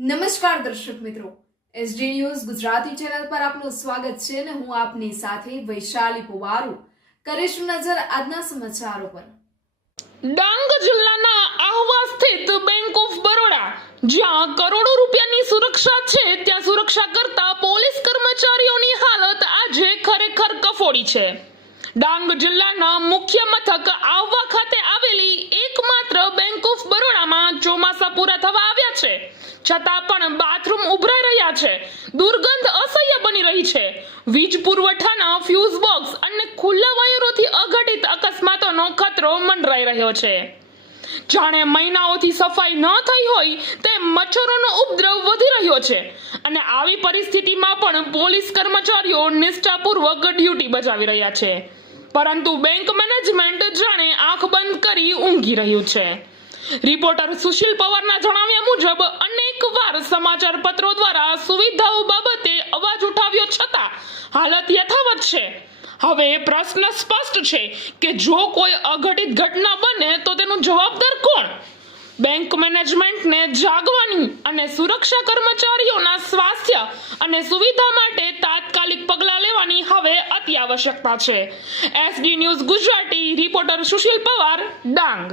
નમસ્કાર દર્શક મિત્રો, એસડી ન્યૂઝ ગુજરાતી ચેનલ પર આપનું સ્વાગત છે અને હું આપની સાથે વૈશાલી પુવારુ કરીશું નજર આજના સમાચારો પર। ડાંગ જિલ્લાના આહવા સ્થિત બેંક ઓફ બરોડા, જ્યાં કરોડો રૂપિયાની સુરક્ષા છે, ત્યાં સુરક્ષા કરતા પોલીસ કર્મચારીઓની હાલત આજે ખરેખર કફોડી છે। ડાંગ જિલ્લાના મુખ્ય મથક આહવા ખાતે આવેલી એકમાત્ર બેંક ઓફ બરોડામાં ચોમાસા પૂરા થવા આવ્યા છે, છતાં પણ બાથરૂમ ઉભરાઈ રહ્યા છે, દુર્ગંધ અસહ્ય બની રહી છે, વીજ પુરવઠાના ફ્યુઝ બોક્સ અને ખુલ્લા વાયરોથી અઘટિત અકસ્માતોનો ખતરો મંડરાઈ રહ્યો છે। જાણે મહિનાઓથી સફાઈ ન થઈ હોય તેમ મચ્છરોનો ઉપદ્રવ વધી રહ્યો છે અને આવી પરિસ્થિતિમાં પણ પોલીસ કર્મચારીઓ નિષ્ઠાપૂર્વક ડ્યુટી બજાવી રહ્યા છે, પરંતુ બેંક મેનેજમેન્ટ જાણે આંખ બંધ કરી ઊંઘી રહ્યું છે। રિપોર્ટર સુશીલ પવારના જણાવ્યા મુજબ અનેકવાર સમાચાર પત્રો દ્વારા સુવિધાઓ બાબતે અવાજ ઉઠાવ્યો છતાં હાલત યથાવત છે। હવે પ્રશ્ન સ્પષ્ટ છે કે જો કોઈ અઘટિત ઘટના બને તો તેનું જવાબદાર કોણ? બેંક મેનેજમેન્ટને જાગવાની અને સુરક્ષા કર્મચારીઓના સ્વાસ્થ્ય અને સુવિધા માટે તાત્કાલિક પગલાં લેવાની હવે અતિ આવશ્યકતા છે। SD news Gujarati reporter Sushil Pawar, Dang.